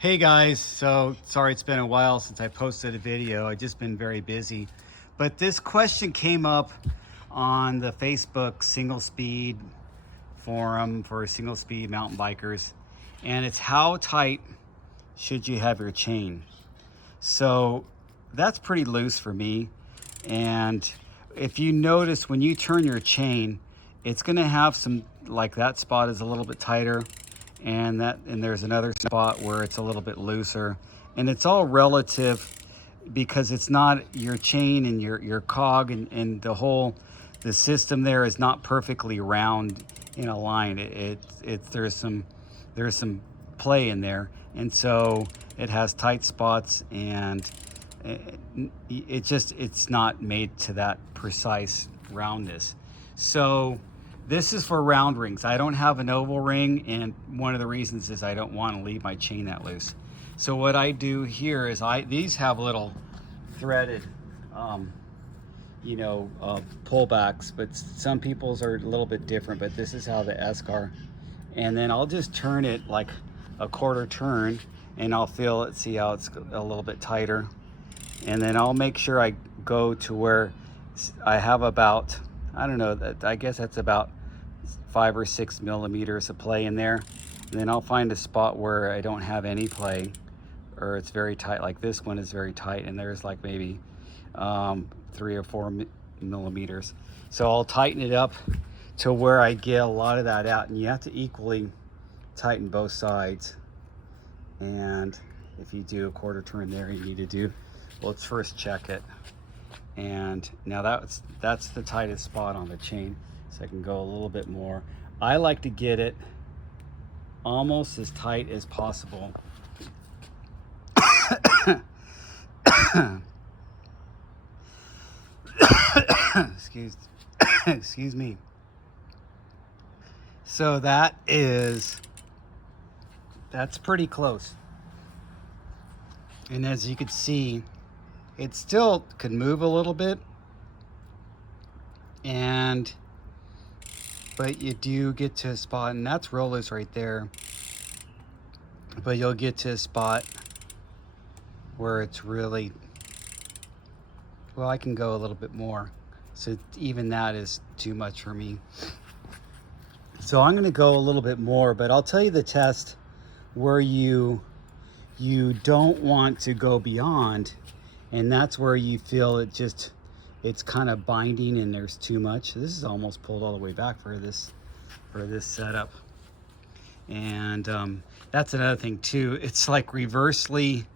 Hey guys, so sorry it's been a while since I posted a video. I've just been very busy. But this question came up on the Facebook single speed forum for single speed mountain bikers. And it's how tight should you have your chain? So that's pretty loose for me. And if you notice when you turn your chain, it's gonna have some, like that spot is a little bit tighter and there's another spot where it's a little bit looser, and it's all relative because it's not your chain and your cog and the system there is not perfectly round in a line. There's some play in there, and so it has tight spots, and it's not made to that precise roundness. So this is for round rings. I don't have an oval ring, and one of the reasons is I don't want to leave my chain that loose. So what I do here is these have little threaded pullbacks, but some people's are a little bit different, but this is how the Esk are. And then I'll just turn it like a quarter turn, and I'll feel it, see how it's a little bit tighter. And then I'll make sure I go to where I have about, I don't know, I guess that's about 5 or 6 millimeters of play in there. And then I'll find a spot where I don't have any play, or it's very tight, like this one is very tight, and there's like maybe 3 or 4 millimeters. So I'll tighten it up to where I get a lot of that out, and you have to equally tighten both sides. And if you do a quarter turn there, you need to do, well, let's first check it. And now that's the tightest spot on the chain, so I can go a little bit more. I like to get it almost as tight as possible. Excuse me. So that's pretty close. And as you can see, it still could move a little bit, but you do get to a spot, and that's real loose right there, but you'll get to a spot where it's really, well, I can go a little bit more, so even that is too much for me. So I'm going to go a little bit more, but I'll tell you the test where you don't want to go beyond, and that's where you feel it's kind of binding and there's too much. This is almost pulled all the way back for this setup. And that's another thing too. It's like reversely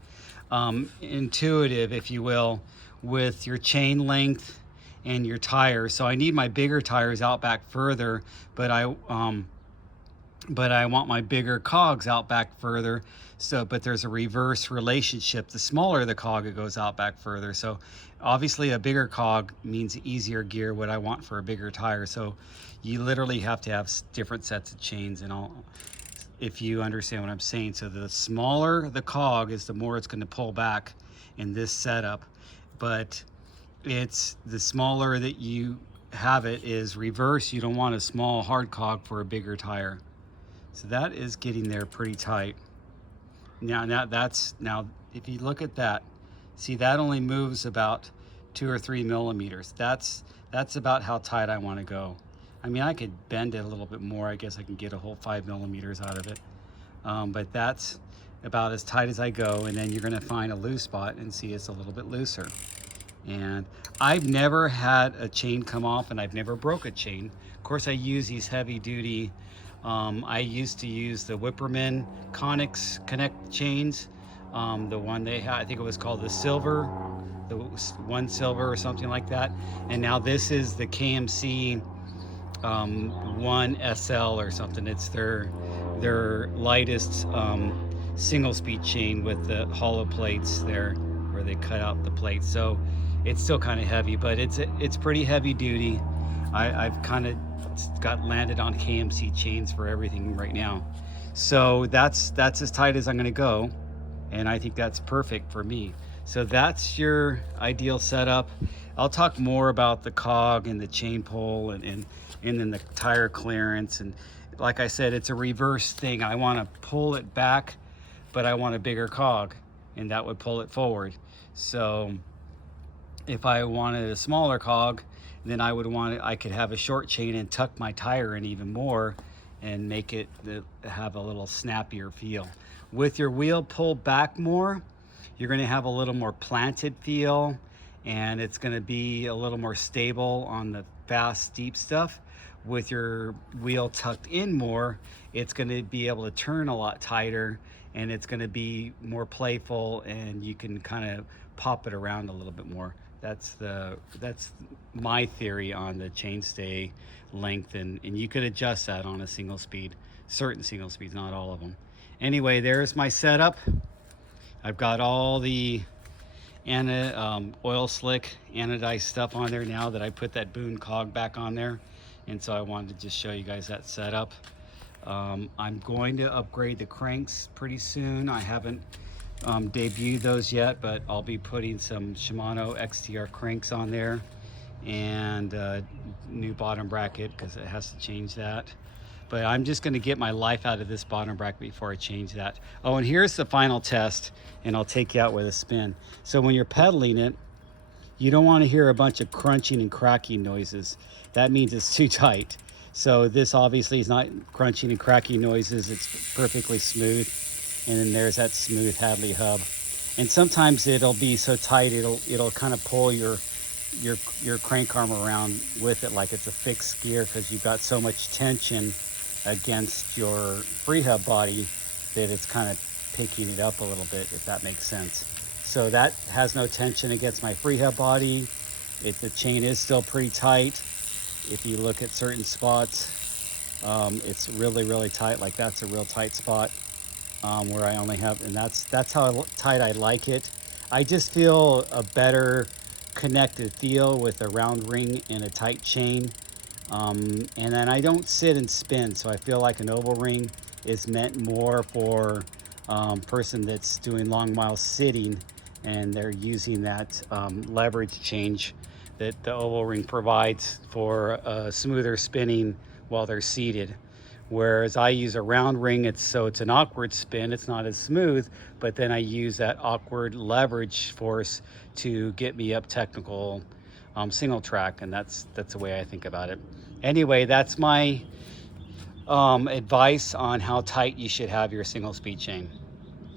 intuitive, if you will, with your chain length and your tires. So I need my bigger tires out back further, but I want my bigger cogs out back further. So, but there's a reverse relationship. The smaller the cog, it goes out back further. So obviously a bigger cog means easier gear, what I want for a bigger tire. So you literally have to have different sets of chains and all, if you understand what I'm saying. So the smaller the cog is, the more it's going to pull back in this setup. But it's the smaller that you have it is reverse. You don't want a small hard cog for a bigger tire. So that is getting there pretty tight. Now if you look at that, see, that only moves about 2 or 3 millimeters. That's about how tight I want to go. I mean, I could bend it a little bit more. I guess I can get a whole 5 millimeters out of it. But that's about as tight as I go. And then you're going to find a loose spot and see it's a little bit looser. And I've never had a chain come off, and I've never broke a chain. Of course, I use these heavy duty, I used to use the Whipperman Connex Connect chains. The one they had, I think it was called the silver, the one silver or something like that. And now this is the KMC 1 SL or something. It's their lightest single speed chain with the hollow plates there where they cut out the plates. So it's still kind of heavy, but it's pretty heavy duty. I've kind of got landed on KMC chains for everything right now. So that's as tight as I'm going to go, and I think that's perfect for me. So that's your ideal setup. I'll talk more about the cog and the chain pull and then the tire clearance. And like I said, it's a reverse thing. I want to pull it back but I want a bigger cog, and that would pull it forward. So if I wanted a smaller cog, then I could have a short chain and tuck my tire in even more and make it have a little snappier feel. With your wheel pulled back more, you're going to have a little more planted feel, and it's going to be a little more stable on the fast, steep stuff. With your wheel tucked in more, it's going to be able to turn a lot tighter, and it's going to be more playful, and you can kind of pop it around a little bit more. That's my theory on the chainstay length, and you could adjust that on a single speed, certain single speeds, not all of them. Anyway, there's my setup. I've got all the oil slick anodized stuff on there now that I put that Boone cog back on there, and so I wanted to just show you guys that setup. I'm going to upgrade the cranks pretty soon. I haven't debuted those yet, but I'll be putting some Shimano XTR cranks on there, and new bottom bracket because it has to change that. But I'm just going to get my life out of this bottom bracket before I change that. Oh, and here's the final test, and I'll take you out with a spin. So when you're pedaling it, you don't want to hear a bunch of crunching and cracking noises. That means it's too tight. So this obviously is not crunching and cracking noises. It's perfectly smooth. And then there's that smooth Hadley hub. And sometimes it'll be so tight it'll kind of pull your crank arm around with it like it's a fixed gear, because you've got so much tension against your free hub body that it's kind of picking it up a little bit, if that makes sense. So that has no tension against my free hub body. The chain is still pretty tight. If you look at certain spots, it's really tight. Like that's a real tight spot where I only have, and that's how tight I like it. I just feel a better connected feel with a round ring and a tight chain. And then I don't sit and spin, so I feel like an oval ring is meant more for person that's doing long miles sitting, and they're using that leverage change that the oval ring provides for smoother spinning while they're seated. Whereas I use a round ring, it's an awkward spin, it's not as smooth, but then I use that awkward leverage force to get me up technical single track, and that's the way I think about it. Anyway, that's my advice on how tight you should have your single speed chain.